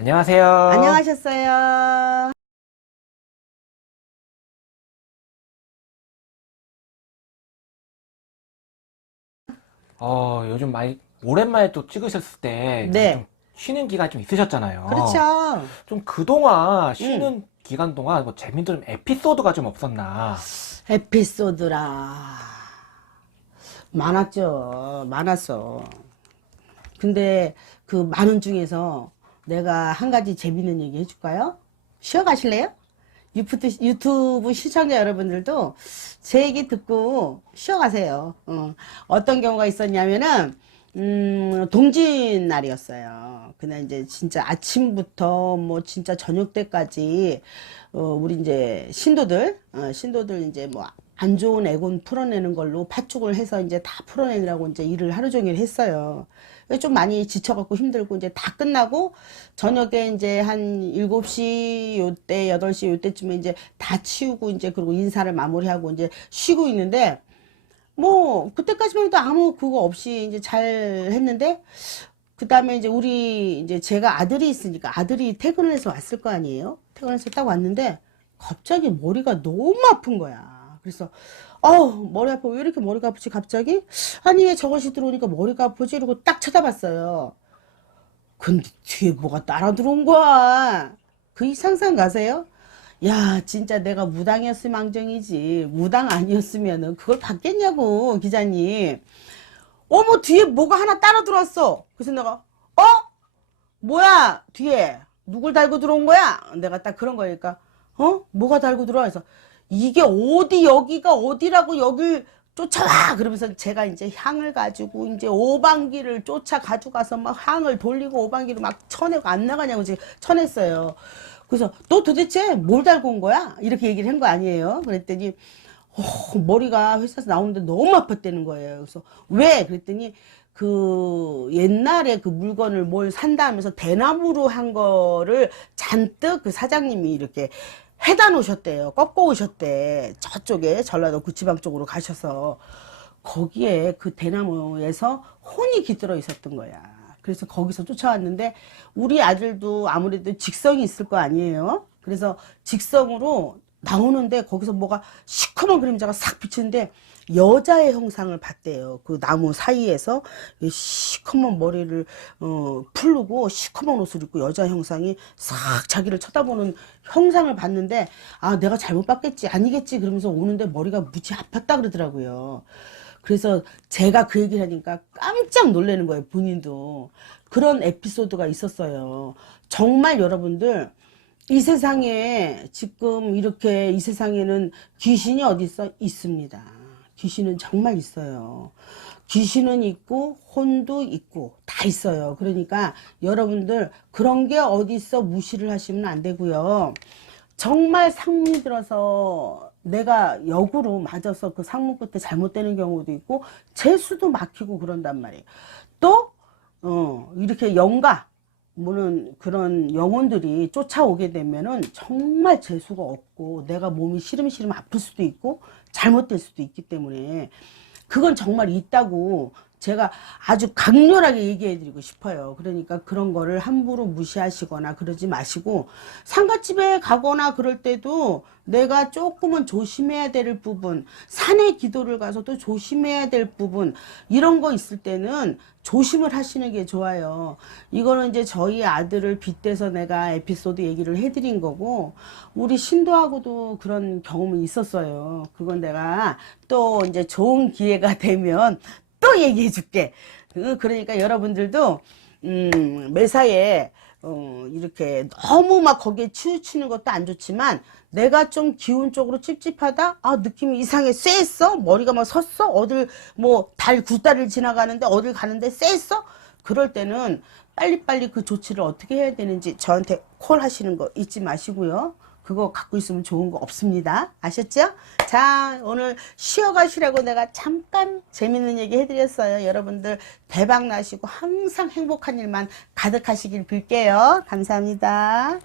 안녕하세요. 안녕하셨어요. 어, 요즘 많이 오랜만에 또 찍으셨을 때 네. 좀 쉬는 기간 좀 있으셨잖아요. 그렇죠. 좀 그동안 쉬는 기간 동안 뭐 재밌는 에피소드가 좀 없었나? 에피소드라. 많았죠. 많았어. 근데 그 많은 중에서 내가 한 가지 재밌는 얘기 해줄까요? 쉬어가실래요? 유튜브, 시청자 여러분들도 제 얘기 듣고 쉬어가세요. 어. 어떤 경우가 있었냐면은, 음, 동짓 날이었어요. 그날 이제 진짜 아침부터 뭐 진짜 저녁 때까지, 어, 우리 이제 신도들, 어, 신도들 이제 뭐 안 좋은 애곤 풀어내는 걸로 팥죽을 해서 이제 다 풀어내느라고 이제 일을 하루 종일 했어요. 좀 많이 지쳐갖고 힘들고 이제 다 끝나고 저녁에 이제 한 7시 요때 8시 요때쯤에 이제 다 치우고 이제 그리고 인사를 마무리하고 이제 쉬고 있는데 뭐 그때까지만 해도 아무 그거 없이 이제 잘 했는데 그 다음에 이제 우리 이제 제가 아들이 있으니까 아들이 퇴근을 해서 왔을 거 아니에요? 퇴근해서 딱 왔는데 갑자기 머리가 너무 아픈 거야. 그래서 어우 머리 아파 왜 이렇게 머리가 아프지 갑자기? 아니 왜 저것이 들어오니까 머리가 아프지? 이러고 딱 쳐다봤어요. 근데 뒤에 뭐가 따라 들어온 거야. 그 이상상 가세요? 야, 진짜 내가 무당이었으면 망정이지. 무당 아니었으면은 그걸 받겠냐고, 기자님. 어머, 뒤에 뭐가 하나 따라 들어왔어. 그래서 내가, 어? 뭐야, 뒤에. 누굴 달고 들어온 거야? 내가 딱 그런 거니까, 어? 뭐가 달고 들어와? 그래서, 이게 어디, 여기가 어디라고 여길 쫓아와! 그러면서 제가 이제 향을 가지고 이제 오방기를 쫓아 가져가서 막 향을 돌리고 오방기를 막 쳐내고 안 나가냐고 이제 쳐냈어요. 그래서 너 도대체 뭘 달고 온 거야? 이렇게 얘기를 한 거 아니에요? 그랬더니 어, 머리가 회사에서 나오는데 너무 아팠다는 거예요. 그래서 왜? 그랬더니 그 옛날에 그 물건을 뭘 산다 하면서 대나무로 한 거를 잔뜩 그 사장님이 이렇게 해다 놓으셨대요. 꺾어 오셨대. 저쪽에 전라도 구치방 쪽으로 가셔서 거기에 그 대나무에서 혼이 깃들어 있었던 거야. 그래서 거기서 쫓아왔는데 우리 아들도 아무래도 직성이 있을 거 아니에요. 그래서 직성으로 나오는데 거기서 뭐가 시커먼 그림자가 싹 비치는데 여자의 형상을 봤대요. 그 나무 사이에서 이 시커먼 머리를 어, 풀르고 시커먼 옷을 입고 여자 형상이 싹 자기를 쳐다보는 형상을 봤는데 아 내가 잘못 봤겠지 아니겠지 그러면서 오는데 머리가 무지 아팠다 그러더라고요. 그래서 제가 그 얘기를 하니까 깜짝 놀라는 거예요, 본인도. 그런 에피소드가 있었어요. 정말 여러분들, 이 세상에 지금 이렇게 이 세상에는 귀신이 어디 있어? 있습니다. 귀신은 정말 있어요. 귀신은 있고 혼도 있고 다 있어요. 그러니까 여러분들 그런 게 어디 있어 무시를 하시면 안 되고요. 정말 상문이 들어서 내가 역으로 맞아서 그 상문 끝에 잘못되는 경우도 있고 재수도 막히고 그런단 말이에요. 또 어, 이렇게 영가 뭐는 그런 영혼들이 쫓아오게 되면은 정말 재수가 없고 내가 몸이 시름시름 아플 수도 있고 잘못될 수도 있기 때문에 그건 정말 있다고 제가 아주 강렬하게 얘기해 드리고 싶어요. 그러니까 그런 거를 함부로 무시하시거나 그러지 마시고 상가집에 가거나 그럴 때도 내가 조금은 조심해야 될 부분, 산에 기도를 가서도 조심해야 될 부분, 이런 거 있을 때는 조심을 하시는 게 좋아요. 이거는 이제 저희 아들을 빗대서 내가 에피소드 얘기를 해드린 거고, 우리 신도하고도 그런 경험이 있었어요. 그건 내가 또 이제 좋은 기회가 되면 또 얘기해 줄게. 그- 그러니까 여러분들도, 음, 매사에, 어, 이렇게 너무 막 거기에 치우치는 것도 안 좋지만, 내가 좀 기운 쪽으로 찝찝하다? 아, 느낌이 이상해. 쎄했어? 머리가 막 섰어? 어딜, 뭐, 달, 구달을 지나가는데 어딜 가는데 쎄했어? 그럴 때는 빨리빨리 그 조치를 어떻게 해야 되는지 저한테 콜 하시는 거 잊지 마시고요. 그거 갖고 있으면 좋은 거 없습니다. 아셨죠? 자, 오늘 쉬어가시라고 내가 잠깐 재밌는 얘기 해드렸어요. 여러분들 대박 나시고 항상 행복한 일만 가득하시길 빌게요. 감사합니다.